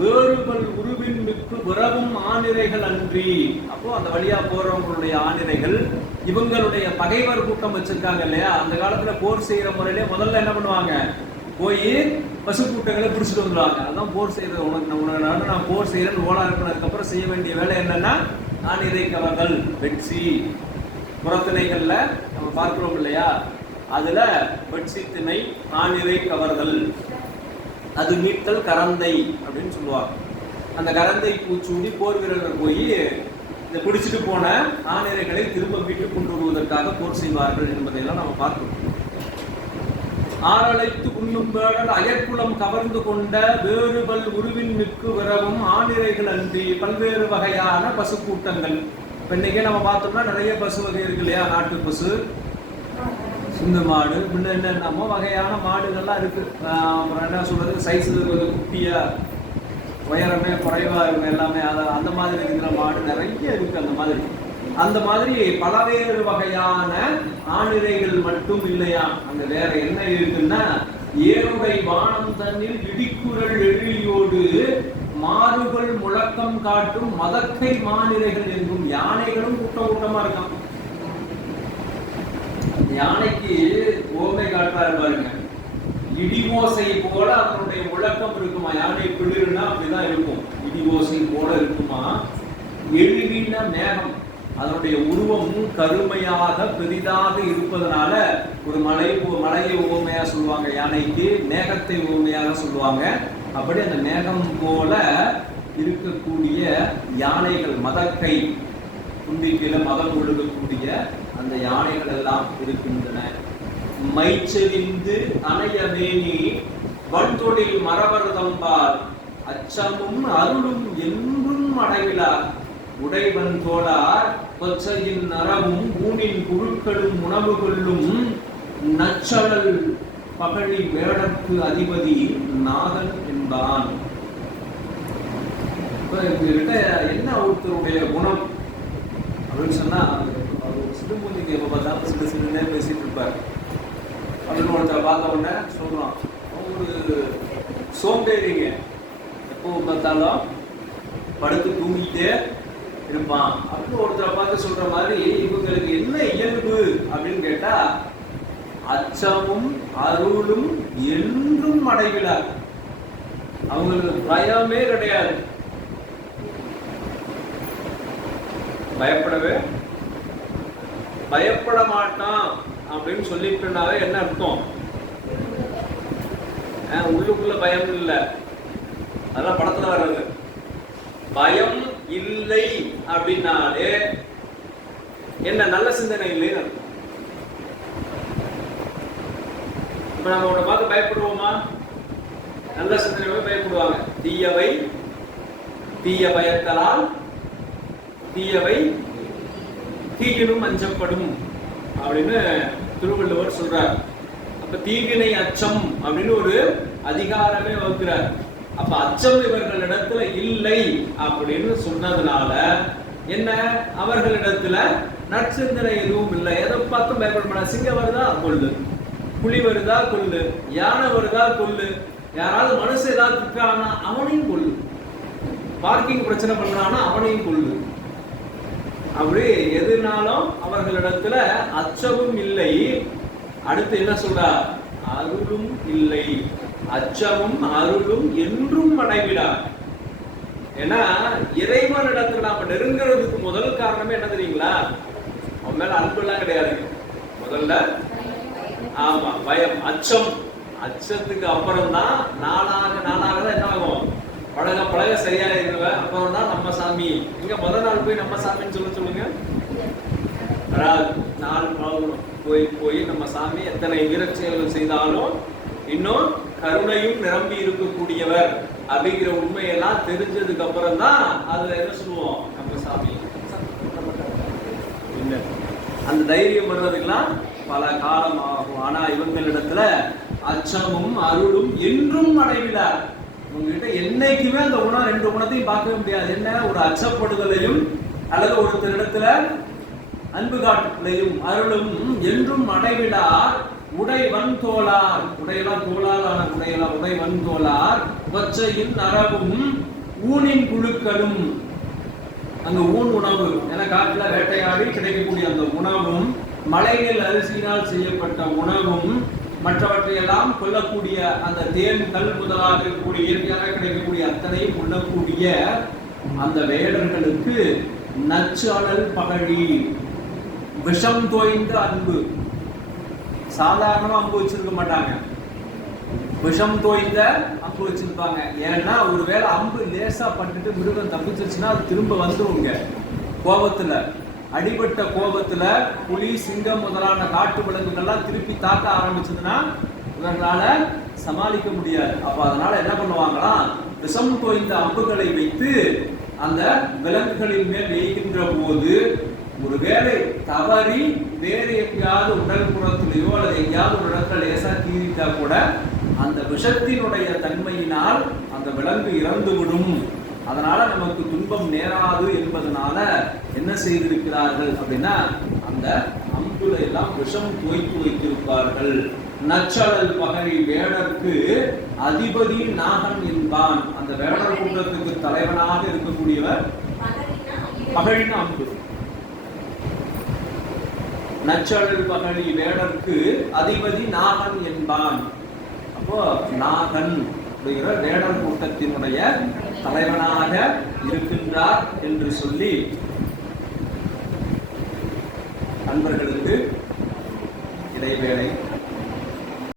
வேறுபல் உருவின் மிக்கு விரவும் ஆணிரைகள் அன்றி. அப்போ அந்த வழியா போறவங்களுடைய ஆணிரைகள் இவங்களுடைய பகைவர் கூட்டம் வச்சிருக்காங்க இல்லையா, அந்த காலத்துல போர் செய்யற முறையிலே முதல்ல என்ன பண்ணுவாங்க, போய் பசு கூட்டங்களை பிடிச்சிட்டு வந்துடுவாங்க. அதான் போர் செய்யறது. உனக்கு நான் போர் செய்யறேன்னு ஓலா இருக்கிறதுக்கப்புறம் செய்ய வேண்டிய வேலை என்னன்னா ஆணிரை கவர்கள், வெட்சி புறத்திணைகள்ல நம்ம பார்க்கிறோம் இல்லையா, அதுல வெட்சி திணை ஆணிரை கவர்கள், அது மீட்டல் கரந்தை அப்படின்னு சொல்லுவாங்க. அந்த கரந்தை பூச்சூடி போர் வீரர்கள் போய் இந்த பிடிச்சிட்டு போன ஆணிரைகளை திரும்ப மீட்டு கொண்டு வருவதற்காக போர் செய்வார்கள் என்பதையெல்லாம் நம்ம பார்க்கிறோம். ஆரழைத்து உண்ணும் வேடர் அயற்குளம் கவர்ந்து கொண்ட வேறுபல் உருவின் மிக்கு விரவும் ஆணிரைகள் அன்றி. பல்வேறு வகையான பசு கூட்டங்கள். இன்னைக்கே நம்ம பார்த்தோம்னா நிறைய பசு வகை இருக்கு இல்லையா, நாட்டு பசு, சிந்து மாடு, என்னென்னமோ வகையான மாடுகள்லாம் இருக்கு. அப்புறம் என்ன சொல்றது, சைஸ் குட்டியா உயரமே குறைவா இருக்கும் எல்லாமே, அந்த மாதிரி இருக்கிற மாடு நிறைய இருக்கு. அந்த மாதிரி பலவேறு வகையான ஆணிரைகள் மட்டும் இல்லையா, அங்க வேற என்ன இருக்குன்னா ஏறுடை வானம் தன்னில் இடிக்குறள் எழியோடு மாறுகள் முழக்கம் காட்டும் மதக்கை மாநிறைகள் என்றும். யானைகளும் கூட்டமா இருக்கான். யானைக்கு ஓமை காட்டுறாரு பாருங்க, இடி ஓசை போல அதனுடைய முழக்கம் இருக்குமா. யானை பிளிருன்னா அப்படிதான் இருக்கும், இடி ஓசை போல இருக்குமா. எழிலின மேகம், அதனுடைய உருவம் கருமையாக பெரிதாக இருப்பதனால ஒரு மலையை உவமையா சொல்லுவாங்க, யானைக்கு மேகத்தை உவமையாக சொல்லுவாங்க. அப்படி அந்த மேகம் போல இருக்கக்கூடிய யானைகள், மதக்கை குந்திக்கையில மதம் ஒழுகக்கூடிய அந்த யானைகள் எல்லாம் இருக்கின்றன. மைச்செறிந்து அணையமேனி வன்தொழில் மரபருதம்பால் அச்சமும் அருளும் என்றும் அடைவிலார் உடைவன் தோளார் கொச்சையின் நரவும் ஊனின் குழுக்களும் உணவு கொள்ளும் நச்சழல் பகழி வேடற்கு அதிபதி நாதன் என்பான். என்ன ஒருத்தருடைய குணம் அப்படின்னு சொன்னா, சிறுமுந்திக்கு எப்ப பார்த்தாலும் சிறு நேரம் பேசிட்டு இருப்பார். அப்படின்னு ஒருத்தரை பார்த்த உடனே சொல்றான், ஒரு சோம்பேறிங்க, எப்போ பார்த்தாலும் படுத்து தூங்கிட்டே இருப்பான் அப்படின்னு ஒருத்தரை பார்த்து சொல்ற மாதிரி இவங்களுக்கு என்ன இயல்பு அப்படின்னு கேட்டா, அச்சமும் அருளும் என்றும் அடைவிலார். அவங்களுக்கு பயமே கிடையாது, பயப்பட மாட்டான் அப்படின்னு சொல்லிட்டுனாவே என்ன அர்த்தம், உள்ளுக்குள்ள பயம் இல்லை. அதெல்லாம் படத்துல வர்றது. பயம் இல்லை அப்படின்னாலே என்ன, நல்ல சிந்தனை இல்லைன்னு அர்த்தம். இப்ப நம்ம உன்னை பார்த்து பயப்படுவோமா? நல்ல சிந்தனையோட பயப்படுவாங்க. தீய பயத்தலால் தீயவை தீயினும் அஞ்சப்படும் அப்படின்னு திருவள்ளுவர் சொல்றார். அப்ப தீவினை அச்சம் அப்படின்னு ஒரு அதிகாரமே வகுக்கிறார். அப்ப அச்சம் இவர்களிடத்துல இல்லை அப்படின்னு சொன்னதுனால என்ன, அவர்களிடத்துல நற்சிந்தனை எதுவும் இல்லை. எதை பார்த்தும் பயப்பட. சிங்கம் வருதா கொள்ளு, புலி வருதா கொள்ளு, யானை வருதா கொள்ளு, யாராவது மனுஷன் ஏதாவது திட்டானா அவனையும் கொள்ளு, பார்க்கிங் பிரச்சனை பண்றானா அவனையும் கொள்ளு. அப்படி எதுனாலும் அவர்களிடத்துல அச்சமும் இல்லை. அடுத்து என்ன சொல்றார், அருளும் இல்லை. அச்சமும் அருளும் என்றும் அடைவிடார். ஏன்னா இறைவனிடத்துல நாம நெருங்குறதுக்கு முதல் காரணமே என்ன தெரியுங்களா? அவன் மேல அன்பு எல்லாம் கிடையாது. முதல்ல ஆமா பயம், அச்சம். அச்சத்துக்கு அப்புறம் தான் நாளாக தான் என்ன ஆகும்? பழக பழக சரியாயிருவேன். அப்புறம் தான் நம்ம சாமி. இங்க முதல் நாள் போய் நம்ம சாமின்னு சொல்லுங்க. நாள் போய் நம்ம சாமி எத்தனை வீரச்செயல்கள் செய்தாலும் இன்னும் கருணையும் நிரம்பி இருக்கக்கூடியவர் அப்படிங்கிற உண்மையெல்லாம் தெரிஞ்சதுக்கு அப்புறம் தான் அதுல என்ன சொல்லுவோம்? நம்ம சாமி. அந்த தைரியம் வர்றதுக்கெல்லாம் பல காலம் ஆகும். ஆனா இவங்களிடத்துல அச்சமும் அருளும் என்றும் அடைவிடார். உங்ககிட்ட என்னைக்குமே அந்த குணம், ரெண்டு குணத்தையும் பார்க்கவே முடியாது. என்ன? ஒரு அச்சப்படுதலையும் அல்லது ஒருத்தரிடத்துல அன்பு காட்டுதலையும். அருளும் என்றும் அடைவிடார். உடைவன் தோளார், உடையெல்லாம் தோளாலான உடையெல்லாம் உடைவன் தோளார். கொச்சையின் நரவும் ஊனின் குழுக்களும், அந்த ஊன் உணவு என காட்டுல வேட்டையாடி கிடைக்கக்கூடிய அந்த உணவும், மலையில் அரிசியினால் செய்யப்பட்ட உணவும், மற்றவற்றையெல்லாம் கொல்லக்கூடிய அந்த தேன் கல் முதலாக இருக்கக்கூடிய இயற்கையாக கிடைக்கக்கூடிய அத்தனையும் கொள்ளக்கூடிய அந்த வேடர்களுக்கு நச்சாளல் பகழி, விஷம் தோய்ந்த அன்பு. சாதாரணமா அம்பு வச்சிருக்க மாட்டாங்க, விஷம் தோய்ந்த அம்பு வச்சிருப்பாங்க. ஏன்னா ஒருவேளை அம்பு லேசா பட்டுட்டு மிருகம் தப்பிச்சிருச்சுன்னா அது திரும்ப வந்துருங்க. கோபத்துல, அடிபட்ட கோபத்துல புலி, சிங்கம் முதலான காட்டு விலங்குகள்லாம் திருப்பி தாக்க ஆரம்பிச்சதுன்னா இவர்களால சமாளிக்க முடியாது. அப்ப அதனால என்ன பண்ணுவாங்களாம்? விஷம் தோய்ந்த அம்புகளை வைத்து அந்த விலங்குகளின் மேல் எய்கின்ற போது ஒருவேளை தவறி வேறு எங்கேயாவது உடல் புறத்திலேயோ அல்லது எங்கேயாவது ஒரு இடத்துல லேசா கீறிட்டா கூட அந்த விஷத்தினுடைய தன்மையினால் அந்த விலங்கு இறந்துவிடும். அதனால நமக்கு துன்பம் நேராது என்பதனால என்ன செய்திருக்கிறார்கள் அப்படின்னா அந்த அம்புல எல்லாம் விஷம் தோய்த்து வைத்திருப்பார்கள். நச்சழல் பகழி, வேடருக்கு அதிபதி நாகன் என்பான். அந்த வேடர் கூட்டத்துக்கு தலைவனாக இருக்கக்கூடியவர் பகழின அம்பு. நச்சழல் பகழி வேடருக்கு அதிபதி நாகன் என்பான். அப்போ நாகன் அப்படிங்கிற வேடர் கூட்டத்தினுடைய தலைவனாக இருக்கின்றார் என்று சொல்லி நண்பர்களுக்கு இடைவேளை